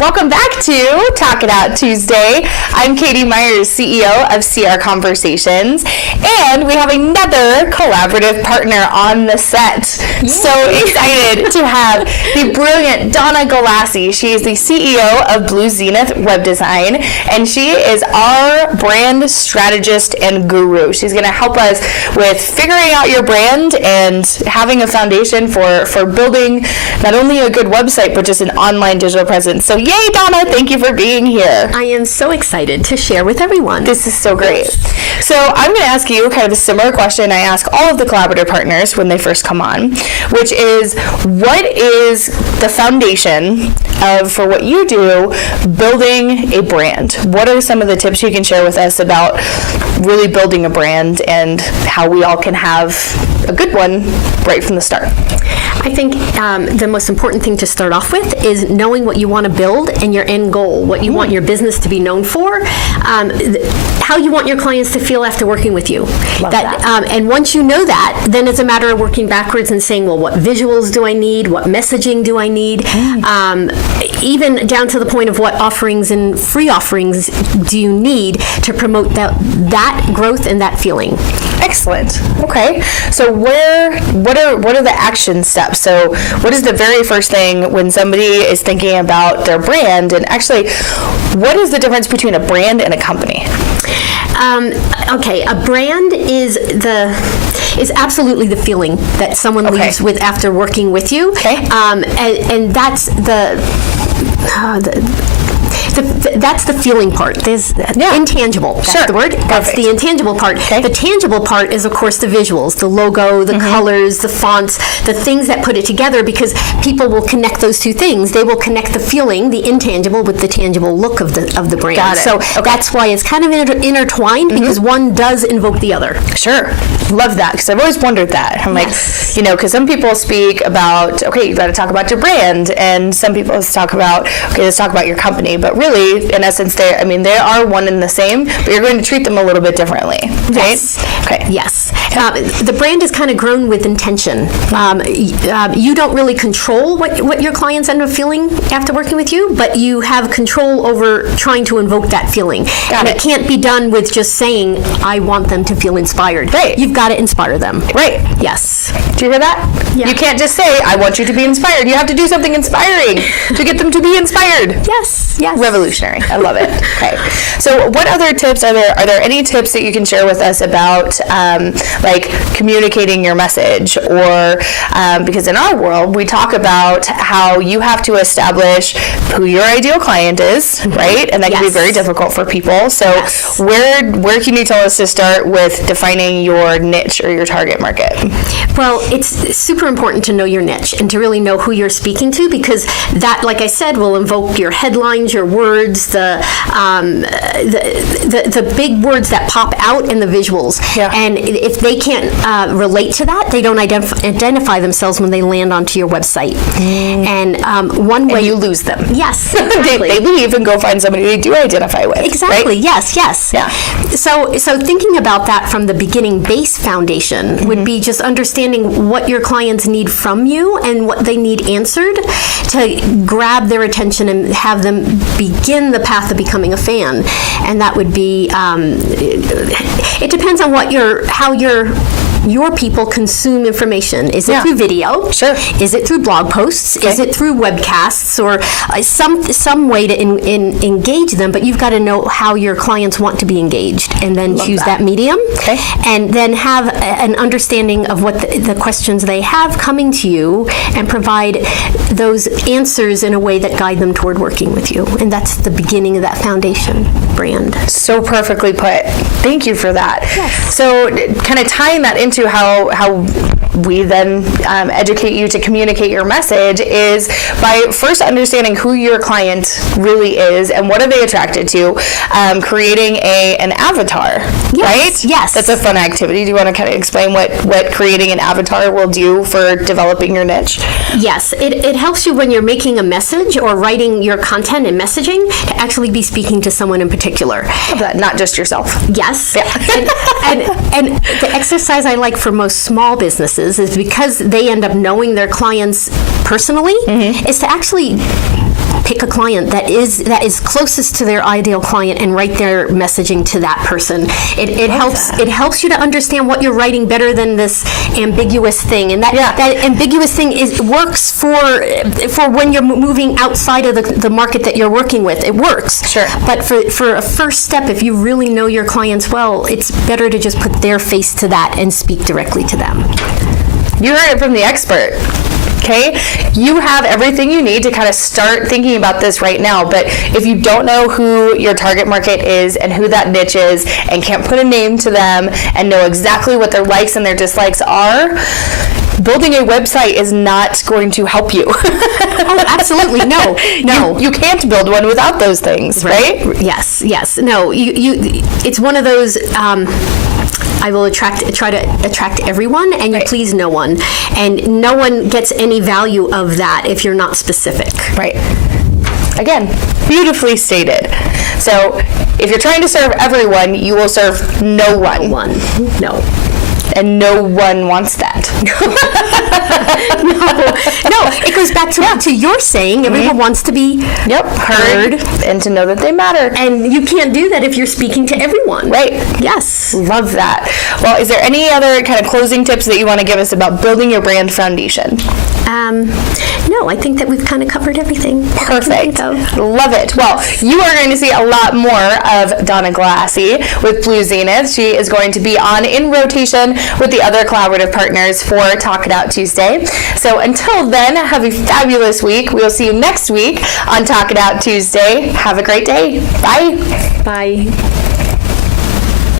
welcome back to Talk It Out Tuesday. I'm Katie Myers, CEO of CR Conversations, and we have another collaborative partner on the set. Yay. So excited to have the brilliant Donna Galassi. She is the CEO of Blue Zenith Web Design, and she is our brand strategist and guru. She's going to help us with figuring out your brand and having a foundation for building not only a good website, but just an online digital presence. So yay, Donna, thank you for being here. I am so excited to share with everyone. This is so great. So I'm going to ask you kind of a similar question I ask all of the collaborative partners when they first come on, which is, what is the foundation for what you do, building a brand? What are some of the tips you can share with us about really building a brand and how we all can have a good one right from the start? I think the most important thing to start off with is knowing what you want to build and your end goal, what you want your business to be known for, how you want your clients to feel after working with you. Love that. And once you know that, then it's a matter of working backwards and saying, well, what visuals do I need? What messaging do I need? Even down to the point of what offerings and free offerings do you need to promote that growth and that feeling. Excellent. Okay. So what are the action steps? So what is the very first thing when somebody is thinking about their brand? And actually, what is the difference between a brand and a company? Okay, a brand is absolutely the feeling that someone leaves with after working with you. Okay. And that's that's the feeling part. There's intangible. That's the word. That's the intangible part. Okay. The tangible part is, of course, the visuals, the logo, the colors, the fonts, the things that put it together, because people will connect those two things. They will connect the feeling, the intangible, with the tangible look of the brand. Got it. So that's why it's kind of intertwined, because one does invoke the other. Sure. Love that, because I've always wondered that. I'm like, because some people speak about, okay, you've got to talk about your brand, and some people talk about, okay, let's talk about your company. But really, in essence, they are one and the same, but you're going to treat them a little bit differently, right? Yes. Okay. Yes. The brand is kind of grown with intention. You don't really control what your clients end up feeling after working with you, but you have control over trying to invoke that feeling. It can't be done with just saying, I want them to feel inspired. Right. You've got to inspire them. Right. Yes. Do you hear that? Yeah. You can't just say, I want you to be inspired. You have to do something inspiring to get them to be inspired. Yes. Yes. Revolutionary. I love it. Okay. So what other tips are there? Are there any tips that you can share with us about like communicating your message? Or because in our world, we talk about how you have to establish who your ideal client is, right? And that can be very difficult for people. So where can you tell us to start with defining your niche or your target market? Well, it's super important to know your niche and to really know who you're speaking to, because that, like I said, will invoke your headlines, your words, the big words that pop out in the visuals. Yeah. And if they can't relate to that, they don't identify themselves when they land onto your website. And one way... And you lose them. Yes. Exactly. they leave and go find somebody they do identify with. Exactly. Right? Yes. Yeah. So thinking about that from the beginning base foundation would be just understanding what your clients need from you and what they need answered to grab their attention and have them begin the path of becoming a fan. And that would be, it depends on how your people consume information. Is it through video? Sure. Is it through blog posts? Okay. Is it through webcasts or some way to engage them? But you've got to know how your clients want to be engaged, and then choose that medium. Okay. And then have an understanding of what the questions they have coming to you, and provide those answers in a way that guide them toward working with you. And that's the beginning of that foundation brand. So perfectly put. Thank you for that. Yes. So kind of tying that into how we then educate you to communicate your message is by first understanding who your client really is and what are they attracted to, creating an avatar, right? Yes. That's a fun activity. Do you want to kind of explain what creating an avatar will do for developing your niche? Yes. It helps you when you're making a message or writing your content and messaging to actually be speaking to someone in particular. Not just yourself. Yes. Yeah. and the exercise I like for most small businesses is because they end up knowing their clients personally, is to actually pick a client that is closest to their ideal client and write their messaging to that person. It helps you to understand what you're writing better than this ambiguous thing, and that ambiguous thing works for when you're moving outside of the market that you're working with. It works. Sure. But for a first step, if you really know your clients well, it's better to just put their face to that and speak directly to them. You heard it from the expert. Okay, you have everything you need to kind of start thinking about this right now. But if you don't know who your target market is and who that niche is and can't put a name to them and know exactly what their likes and their dislikes are, building a website is not going to help you. Oh, absolutely. No. You can't build one without those things, right? Yes. No, it's one of those, I will try to attract everyone, and you please no one. And no one gets any value of that if you're not specific. Right. Again, beautifully stated. So if you're trying to serve everyone, you will serve no one. No. And no one wants that. No, it goes back to your saying, everyone wants to be heard and to know that they matter. And you can't do that if you're speaking to everyone. Right. Yes. Love that. Well, is there any other kind of closing tips that you want to give us about building your brand foundation? No, I think that we've kind of covered everything. Perfect. Love it. Well, you are going to see a lot more of Donna Galassi with Blue Zenith. She is going to be on in rotation with the other collaborative partners for Talk It Out Tuesday. So until then, have a fabulous week. We will see you next week on Talk It Out Tuesday. Have a great day. Bye. Bye.